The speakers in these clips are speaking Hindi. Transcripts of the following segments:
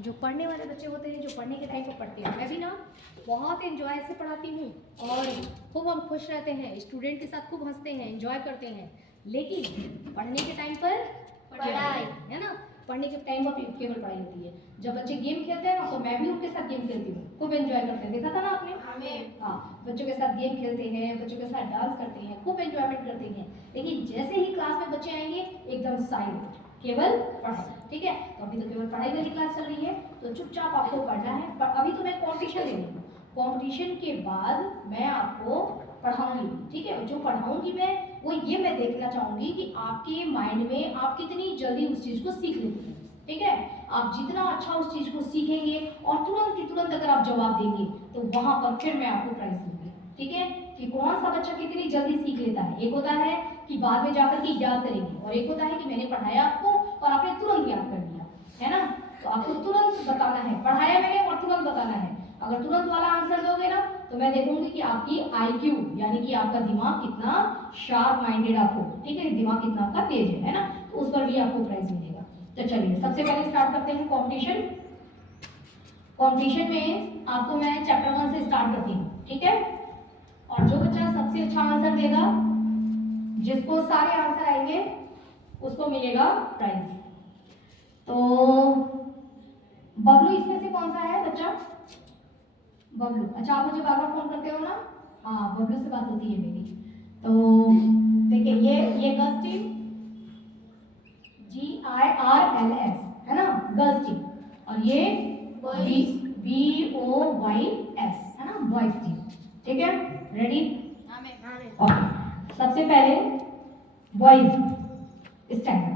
जो पढ़ने वाले बच्चे होते हैं, जो पढ़ने के टाइम पर पढ़ते हैं, मैं भी ना बहुत एंजॉय से पढ़ाती हूँ और खूब हम खुश रहते हैं, स्टूडेंट के साथ खूब हंसते हैं, एंजॉय करते हैं। लेकिन पढ़ने के टाइम पर पढ़ाई है ना, पढ़ने के टाइम पर केवल पढ़ाई होती है। जब बच्चे गेम खेलते हैं ना, तो मैं भी उनके साथ गेम खेलती हूँ, खूब एंजॉय करते हैं। देखा था ना आपने? हाँ, बच्चों के साथ गेम खेलते हैं, बच्चों के साथ डांस करते हैं, खूब एंजॉयमेंट करते हैं। लेकिन जैसे ही क्लास में बच्चे आएंगे, एकदम साइलेंट, केवल पढ़ाई। ठीक है, तो अभी तो केवल पढ़ाई वाली क्लास चल रही है, तो चुपचाप आपको पढ़ना है। पर अभी तो मैं कॉम्पिटिशन ले रही हूँ, कॉम्पिटिशन के बाद मैं आपको पढ़ाऊंगी। ठीक है, जो पढ़ाऊंगी मैं, वो ये मैं देखना चाहूंगी कि आपके माइंड में आप कितनी जल्दी उस चीज को सीख लेते हैं। ठीक है, आप जितना अच्छा उस चीज को सीखेंगे और तुरंत की तुरंत अगर आप जवाब देंगे, तो वहां पर फिर मैं आपको प्राइज दूंगी। ठीक है, कि कौन सा बच्चा कितनी जल्दी सीख लेता है। एक होता है कि बाद में जाकर के याद करेंगे, और एक होता है कि मैंने पढ़ाया आपको और आपने तुरंत याद कर लिया, है ना। तो आपको तुरंत बताना है, पढ़ाया मैंने और तुरंत बताना है। अगर तुरंत वाला आंसर दोगे ना, तो मैं देखूंगी कि आपकी IQ यानी कि आपका दिमाग कितना शार्प माइंडेड आप हो। ठीक है, दिमाग कितना आपका तेज है ना, तो उस पर भी आपको प्राइज मिलेगा। तो चलिए सबसे पहले स्टार्ट करते हैं कंपटीशन। कंपटीशन में आपको मैं चैप्टर 1 से स्टार्ट करती हूँ। ठीक है, और जो बच्चा सबसे अच्छा आंसर देगा, जिसको सारे आंसर आएंगे, उसको मिलेगा प्राइज। तो बबलू इसमें से कौन सा है बच्चा? बबलू, अच्छा आप मुझे बार बार फोन करते हो ना? हाँ, बबलू से बात होती है मेरी। तो देखिए, ये गर्ल्स टीम GIRLS है ना, गर्ल्स टीम, और ये BOYS है ना, बॉयज टीम। ठीक है, रेडी? ओके, सबसे पहले बॉयज स्टैंड।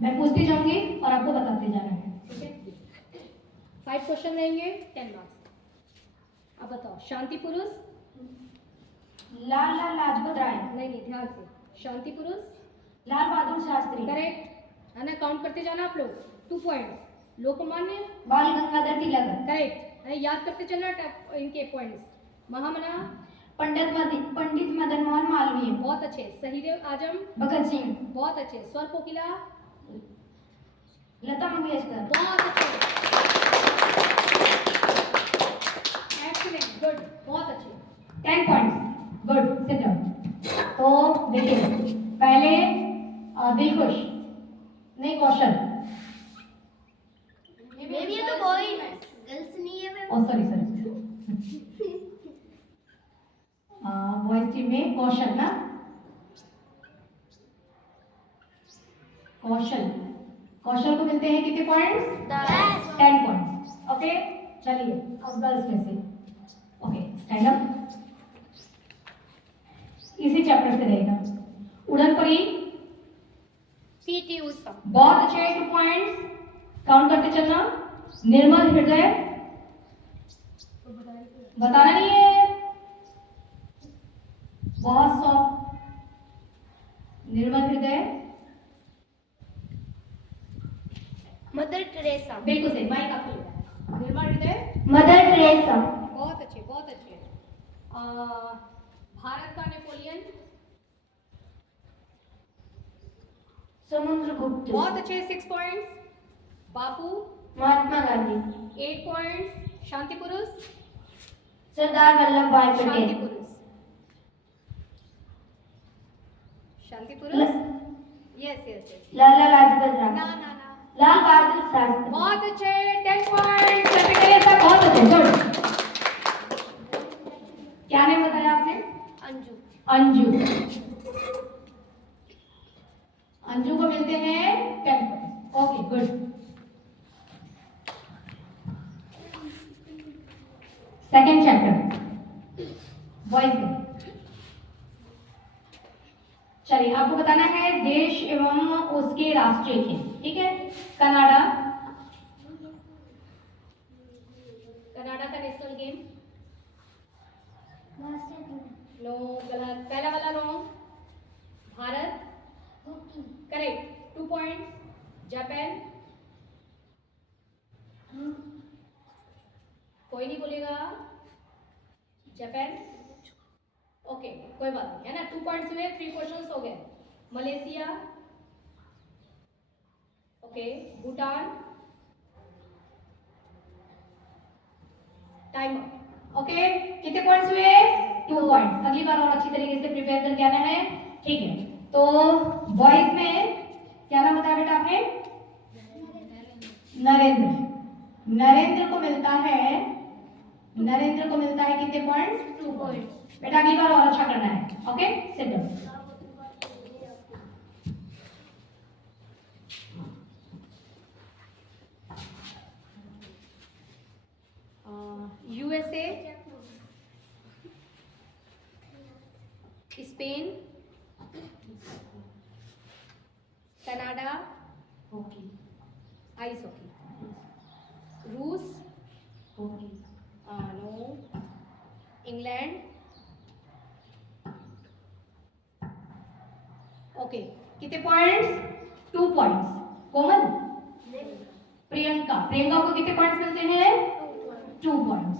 मैं पूछती जाऊंगी और आपको बताते जाना है। ठीक है, 5 क्वेश्चन रहेंगे, 10 मार्क्स। अब बताओ, शांति पुरुष? लाला लाजपत राय। नहीं, ध्यान से। शांति पुरुष लाल बहादुर शास्त्री। करेक्ट है ना, काउंट करते जाना आप लोग। 2 पॉइंट्स। लोकमान्य बाल गंगाधर तिलक। करेक्ट है, याद करते चलना इनके पॉइंट्स। महामना पंडित मदन मोहन मालवीय। बहुत अच्छे। शहीद आजम भगत सिंह। बहुत अच्छे। स्वर कोकिला लता मंगेशकर। बहुत अच्छे, एक्सीलेंट, गुड, बहुत अच्छे। 10 पॉइंट्स, गुड, सिट डाउन। तो देखिए, पहले दिलखुश नहीं, कौशल। बेबी ये तो बॉय है, गर्ल्स नहीं है। ओ सॉरी, बॉयज टीम में कौशल ना, कौशल को मिलते हैं कितने पॉइंट्स? 10 पॉइंट्स। ओके, चलिए अब गर्ल्स में से। Okay, stand up. इसी चैप्टर से रहेगा। उड़न परी PT उषा। बहुत अच्छे, 2 पॉइंट्स, काउंट करते चलना। निर्मल हृदय, बताना नहीं है, बहुत सॉफ्ट। निर्मल हृदय, मदर टेरेसा। बिल्कुल सही, माइक आपको लेना है। निर्मल हृदय, मदर टेरेसा। बहुत अच्छे, बहुत अच्छे। भारत का नेपोलियन, समुद्रगुप्त। बहुत अच्छे, 6 पॉइंट्स। बापू महात्मा गांधी। 8 पॉइंट्स। शांति पुरुष सरदार वल्लभ भाई शांति पटेल। पुरुष, शांति पुरुष, यस। लाला लाजपत राय। ना ना ना, लाल बहादुर शास्त्री। बहुत अच्छे, 10 पॉइंट्स। बहुत अच्छे, गुड। क्या नाम बताया आपने? अंजू। अंजू, अंजू को मिलते हैं 10 points. Okay, good. Second chapter boys में। चलिए, आपको बताना है देश एवं उसके राष्ट्रीय खेल। ठीक है, कनाडा का नेशनल गेम। नो, गलत, पहला वाला wrong. Bharat correct, 2 points. Japan, कोई नहीं बोलेगा जापान। ओके, कोई बात नहीं, है ना, 2 पॉइंट्स हुए, 3 क्वेश्चंस हो गए। Malaysia, okay, Bhutan, time okay, कितने पॉइंट्स हुए? 2 पॉइंट्स। अगली बार और अच्छी तरीके से प्रिपेयर करके आना है, ठीक है। तो बॉयज में क्या नाम बताया बेटा आपने? नरेंद्र। नरेंद्र को मिलता है कितने पॉइंट्स? 2 पॉइंट्स। बेटा अगली बार और अच्छा करना है, okay, sit down. USA, Spain, Canada, hockey, ice hockey, रूस, हॉकी, नो, इंग्लैंड, ओके, कितने पॉइंट्स? 2 पॉइंट्स। कोमल, प्रियंका को कितने पॉइंट्स मिलते हैं? 2 पॉइंट्स।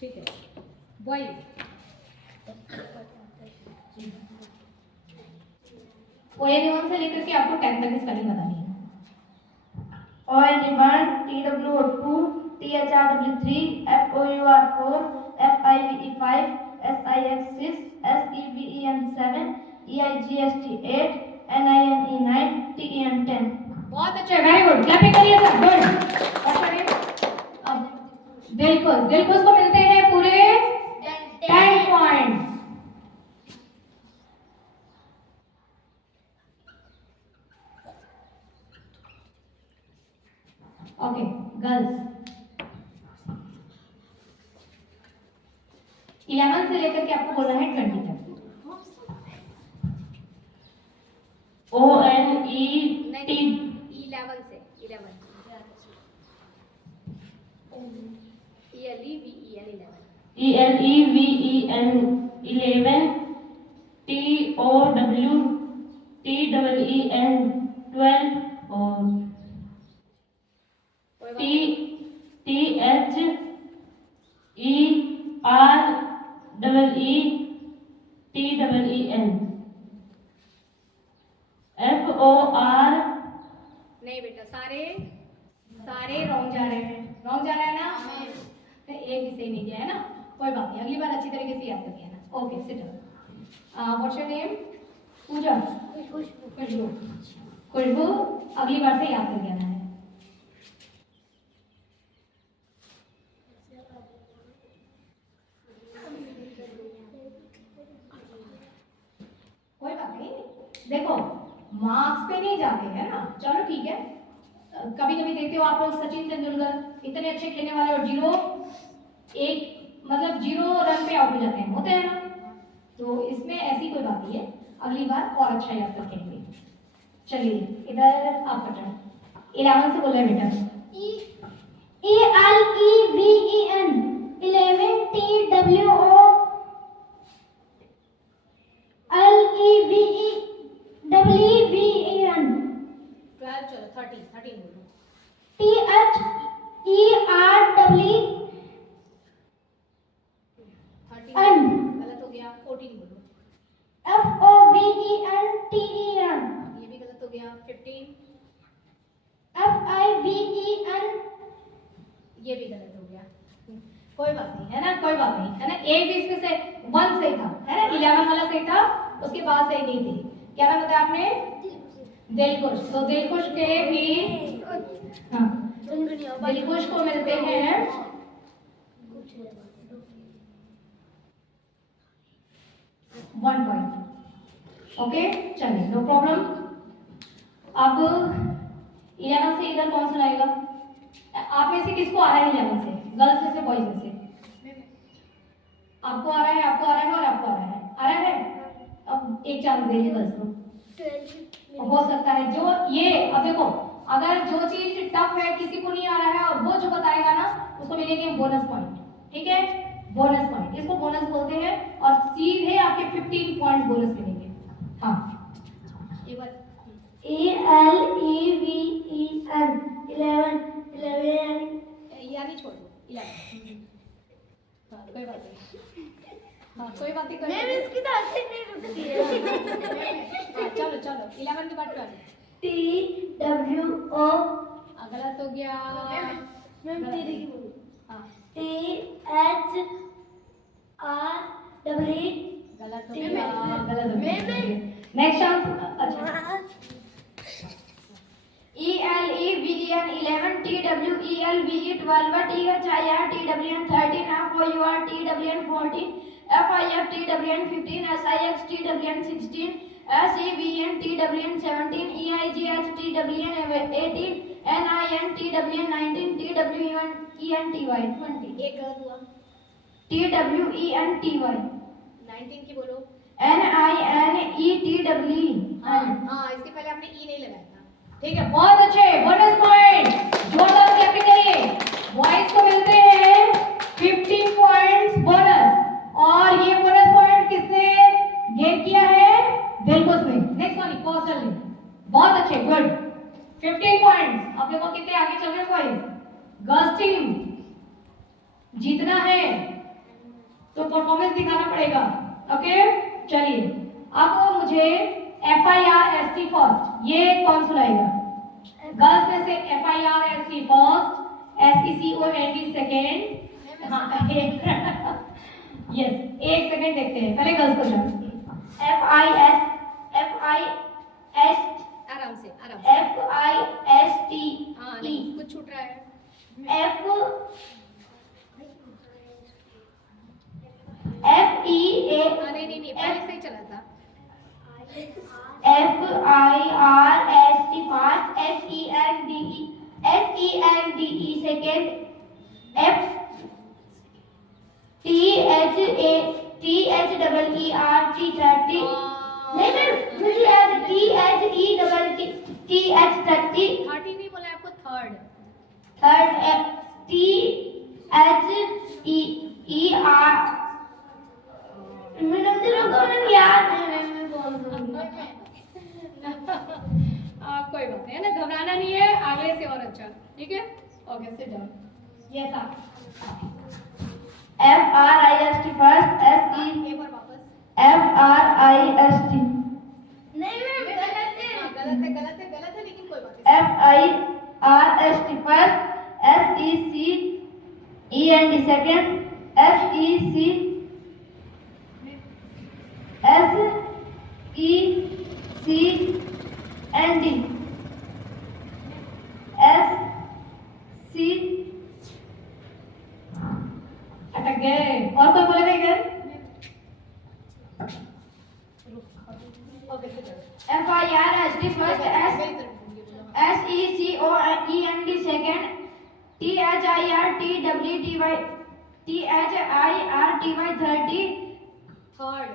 ठीक है बॉयज, ON1 से लेकर के आपको 10 तक स्पेलिंग बतानी है। ON1 TWO2 THRW3 FOUR4 FIVE5 SIX6 SEVEN7 EIGST8 NINE9 TEN10। बहुत अच्छा है, वेरी गुड, क्लैपिंग करिए सब, गुड। अब दिलखुश को मिलते हैं पूरे 10 पॉइंट्स। ओके गर्ल्स, 11 से लेकर के आपको बोलना है 20 तक। ONET 11 से 11 ELEVEN ELEVEN TOWTEEN 12 और THEREETEEN FOR। नहीं बेटा, सारे रॉन्ग जा रहे हैं, ना? तो एक भी सही नहीं किया है ना, कोई बात नहीं, अगली बार अच्छी तरीके से याद करके आना। Okay sit down. What's your name? Pooja. Khushboo, अगली बार से याद करके आना है। कोई बात नहीं, देखो मार्क्स पे नहीं जाते हैं ना, चलो ठीक है। कभी कभी देखते हो आप लोग सचिन तेंदुलकर इतने अच्छे खेलने वाले और 0 रन पे आउट हो जाते हैं, होते हैं ना। तो इसमें ऐसी कोई बात नहीं है, अगली बार और अच्छा याद रखेंगे। चलिए इधर आपका टर्न। 11 से बोल रहे बेटा। ELEVEN 11 TWO LEVEN 12 चलो 13 बोलो। THERW 13 गलत हो गया, 14 बोलो। FOVENTEN ये भी गलत हो गया, 15 FIVEN ये भी गलत हो गया। कोई बात नहीं है ना, कोई बात नहीं है ना। एक भी इसमें से 1 सही था, है ना, 11 वाला सही था, उसके बाद सही नहीं थी। क्या नाम बताया आपने? दिलखुश। तो दिलखुश के भी दिलखुश को मिलते हैं 1 पॉइंट। ओके चलिए, नो प्रॉब्लम। अब 11 से इधर कौन सुनाएगा? आप में से किसको आ रहा है 11 से? गर्ल्स में से, बॉयज में से? आपको आ रहा है, आपको आ रहा है और आपको आ रहा है, अब एक चांस दे दीजिए गर्ल्स को। हो सकता है जो ये, अब देखो अगर जो चीज टफ है, किसी को नहीं आ रहा है, और वो जो बताएगा ना उसको मिलेंगे बोनस पॉइंट, ठीक है, बोनस पॉइंट, इसको बोनस बोलते हैं। और सीधे आपके 15 पॉइंट बोनस मिलेंगे। हाँ एक बार ELEVEN 11 यानी छोड़ दो 11। हाँ कोई बात नहीं, हाँ कोई बात नहीं कोई मैम बात इसकी तो अच्छी नहीं रुकती है नहीं। हाँ, चलो चलो 11 की बात कर। TWO गलत हो गया। मैम तेरी की बोलो हाँ THREE गलत हो गया। गलत हो गया। मैं नेक्स्ट अच्छा ELEVEN 11 TWELVE 12 THIR TWN 13 FOUR TWN 14 FIF TWN 15 SIX TWN 16 SEVN TWN 17 EIGH TWN 18 NIN TWN 19 TWEN TY 20 एक गलत हुआ TWEN TY 19 की बोलो NINETWE हाँ हाँ इसके पहले आपने ई नहीं लगाया था। ठीक है बहुत अच्छे बोनस पॉइंट जोरदार क्लैपिंग करिए। बॉयज को मिलते हैं 15 पॉइंट्स बोनस और ये बोनस पॉइंट किसने गेन किया है? दिलकुश ने। नेक्स्ट वाली कौशल ने। बहुत अच्छे गुड 15 पॉइंट्स। अब देखो कितने आगे चल रहे हैं बॉयज। गर्ल्स टीम जीतना है तो परफॉर्मेंस दिखाना पड़ेगा। ओके चलिए अब मुझे FIRST फर्स्ट ये कौन सुनाएगा? गर्ल्स में से FIRST फर्स्ट SECOND सेकेंड। हाँ यस एक सेकेंड देखते हैं पहले गर्ल्स को जाओ। आराम से FISTE हाँ नहीं कुछ छूट रहा है। FEA हाँ नहीं पहले से ही चला था। FIRST first SENDE second THERT 30 नहीं मैम मुझे याद है THETTH 30 30 नहीं बोला आपको थर्ड। थर्ड THEER मैडम जी लोगों को याद है मैं बोल दूंगी कोई बात नहीं है ना घबराना नहीं है आगे से और अच्छा ठीक है। Okay sit down. यस आप FRIST first एक बार वापस। FRIST नहीं मैम गलत है हाँ, गलत है लेकिन कोई बात नहीं। FIRST first SECEND second SECSECND SC अटक गए और कोई बोलेगा इधर? Okay sit down. FIRST first SECONEND second THIRTWTY 30 third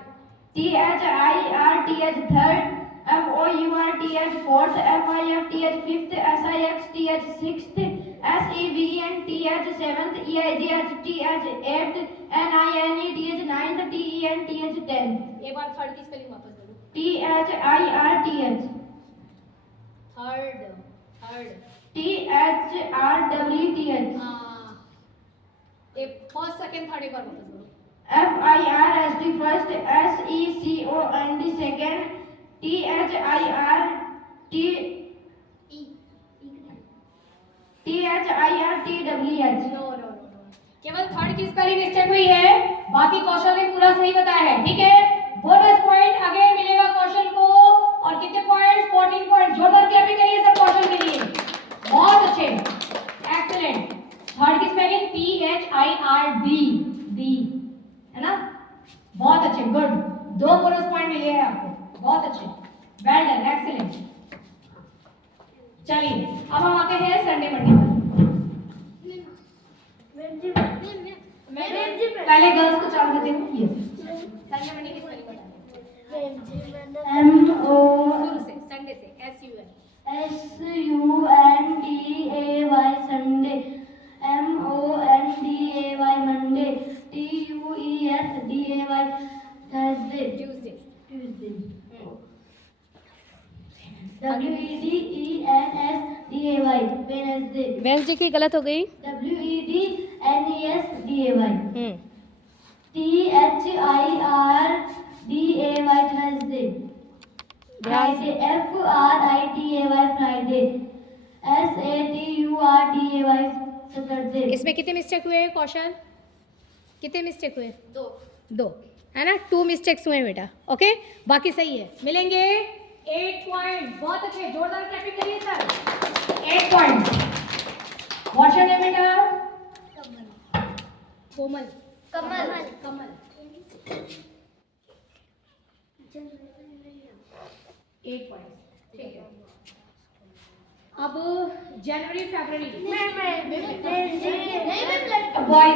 THIRTH third FOURTH fourth FIFTH fifth SIXTH sixth SEVENTH seventh EIGHTH eighth NINETH ninth TENTH tenth एक बार थर्ड की स्पेलिंग वापस बोलो। THIRTH थर्ड THRWTH एक फर्स्ट सेकंड थर्ड एक बार वापस बोलो। FIRST first SECOND second THIRT THIRTWH no केवल थर्ड की स्पेलिंग मिस्टेक हुई है बाकी कौशल ने पूरा सही बताया है। ठीक है बोनस पॉइंट आगे मिलेगा कौशल को और कितने पॉइंट्स 14 पॉइंट। जोरदार क्लैपिंग करिए सब कौशल के लिए। बहुत अच्छे एक्सीलेंट। थर्ड की स्पेलिंग THIRD है ना। बहुत अच्छे गुड 2 बोनस पॉइंट मिले हैं आपको। बहुत अच्छे वेल डन एक्सीलेंट। चलिए अब हम आते हैं संडे मंडे पर। पहले गर्ल्स को चांस देते हैं। ये संडे मंडे की स्पेलिंग बताइए MO शुरू से संडे से SUNDAY Sunday MONDAY Monday TUESDAY Thursday Tuesday Tuesday WEDENSDAY Wednesday Wednesday की गलत हो गई। WEDNESDAY THIRDAY Thursday. Friday FRIDAY Friday. SATURDAY Saturday. इसमें कितने मिस्टेक हुए हैं कौशल? कितने मिस्टेक हुए? 2 है ना, 2 मिस्टेक्स हुए हैं बेटा। ओके, बाकी सही है। मिलेंगे 8 पॉइंट। बहुत अच्छे, जोरदार क्लैपिंग करिए sir. 8 point. What's your name बेटा? कोमल। कमल। 8 पॉइंट, ठीक है। अब जनवरी फरवरी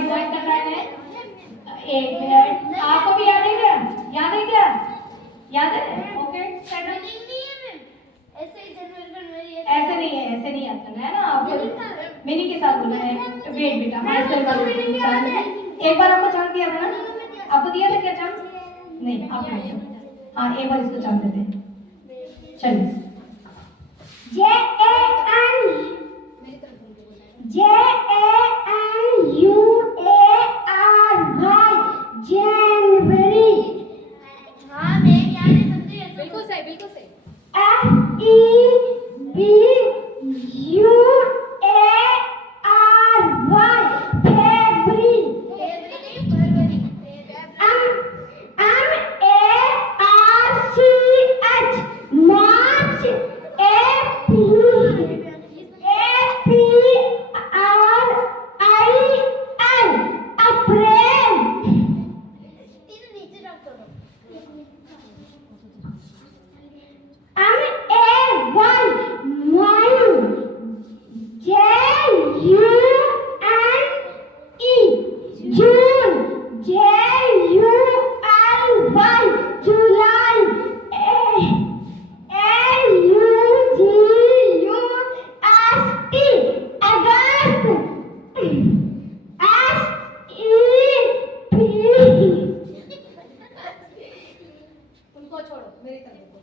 बॉयज का टाइम है। 1 मिनट। आपको भी याद है क्या? याद है क्या? याद है? ओके। ऐसे ही जनवरी फरवरी ऐसे नहीं है, ऐसे नहीं याद करना है ना आपको, मीनिंग के साथ बोलना है। वेट बेटा, हाँ इसका चांस। एक बार आपको चांस दिया था ना? आपको दिया था क्या चांस? नहीं, आपको नहीं। हाँ, एक बार इसको चांस देते हैं। चलिए। January. हाँ मैं याद है समझी है बिल्कुल सही, बिल्कुल सही। February. फरवरी March. April. तीन नीचे रख दो June. July. August. उनको छोड़ो, मेरी तरफ देखो।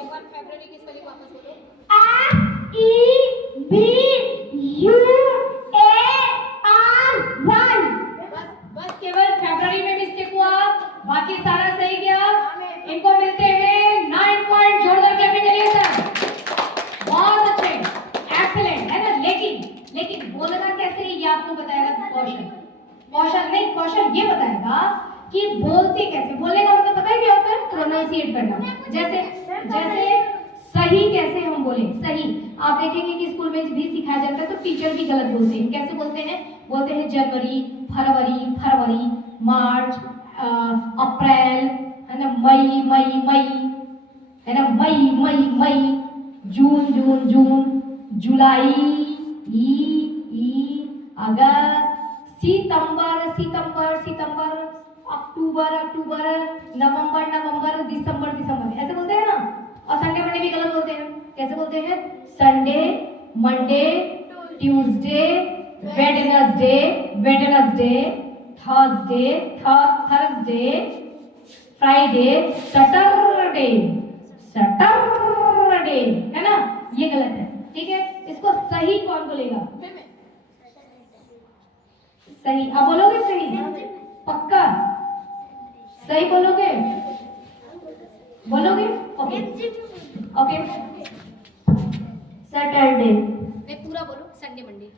एक बार फरवरी की स्पेलिंग वापस बोलो। बस केवल फरवरी में मिस्टेक हुआ, बाकी सारा सही गया। इनको मिलते हैं 9 पॉइंट। जोरदार क्लैपिंग करिए सर। बहुत अच्छे, एक्सीलेंट है ना। लेकिन बोलना कैसे ये आपको बताएगा कौशल ये बताएगा कि बोलते कैसे। बोलने का मतलब पता है क्या होता है? प्रोनाउंसिएट करना। जैसे सही कैसे हम बोले। सही आप देखेंगे कि स्कूल में भी सिखाया जाता है तो टीचर भी गलत बोलते हैं। कैसे बोलते हैं जनवरी, फरवरी, मार्च, अप्रैल, है ना, मई, है ना, मई, जून, जुलाई, अगस्त, सितंबर, अक्टूबर, नवंबर, दिसंबर। ऐसे बोलते हैं ना। और संडे मंडे भी गलत बोलते हैं। कैसे बोलते हैं? Sunday, Monday, Tuesday, Wednesday, Thursday, Friday, Saturday, है ना। ये गलत है, ठीक है। इसको सही कौन बोलेगा? सही आप बोलोगे? सही पक्का सही बोलोगे? ओके। सैटरडे। नहीं, पूरा बोलो। संडे मंडे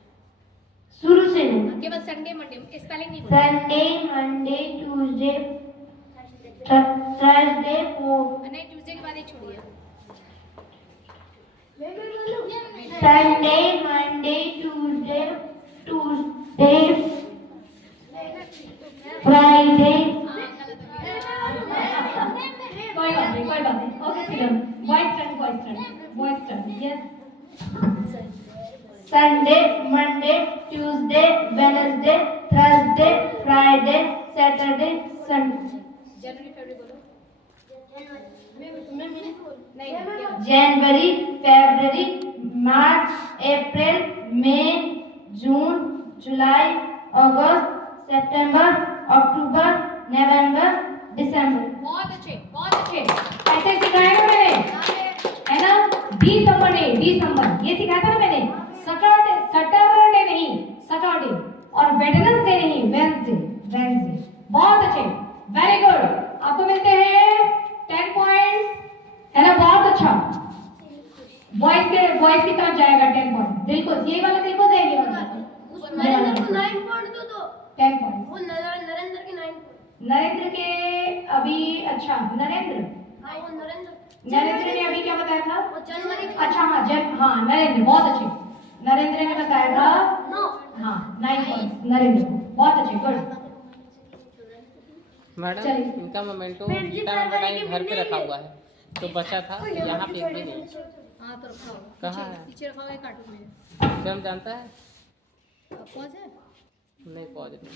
शुरू से नहीं। केवल संडे मंडे, स्पेलिंग नहीं बोलो। संडे, मंडे, ट्यूसडे, थर्सडे, नहीं, ट्यूसडे के बाद एक छोड़िए। Sunday, Monday, Tuesday, Friday. कोई बात नहीं। ओके, सिडन। Boys turn. Yes. Sunday, Monday, Tuesday, Wednesday, Thursday, Friday, Saturday, Sunday. जनवरी फरवरी बोलो। नहीं क्या? जनवरी, फरवरी, मार्च, अप्रैल, मई, जून, जुलाई, अगस्त, सितंबर, अक्टूबर, नवंबर, दिसंबर। बहुत अच्छे बहुत अच्छे। ऐसे सिखाया ना मैंने, है ना? दिसंबर ये सिखाया था ना मैंने। सैटरडे नहीं सैटरडे, और वेडनेसडे नहीं वेडनेसडे। बहुत अच्छे, वेरी गुड। आपको मिलते हैं 10 पॉइंट्स, है ना? बहुत अच्छा। वॉइस की तरफ जाएगा 10 पॉइंट। दिल को ये वाला दिल को जाएगी वाला। नरेंद्र को 9 पॉइंट दो तो 10 पॉइंट। वो नरेंद्र के 9 नरेंद्र के अभी अच्छा नरेंद्र हाँ वो नरेंद्र ने अभी क्या बताया था? वो जनवरी अच्छा हाँ नरेंद्र बहुत अच्छे। नरेंद्र ने बताया था 9 हाँ 9 पॉइंट नरेंद्र को। बहुत अच्छे गुड। मैडम चलिए। इनका मोमेंटो गीता में बताइए घर पे रखा हुआ है, तो बचा था यहाँ पे भी नहीं। हाँ तो रखा होगा कहाँ है? पीछे रखा हुआ है कार्टून में। स्वयं जानता है? पॉज है। नहीं पॉजिटिव।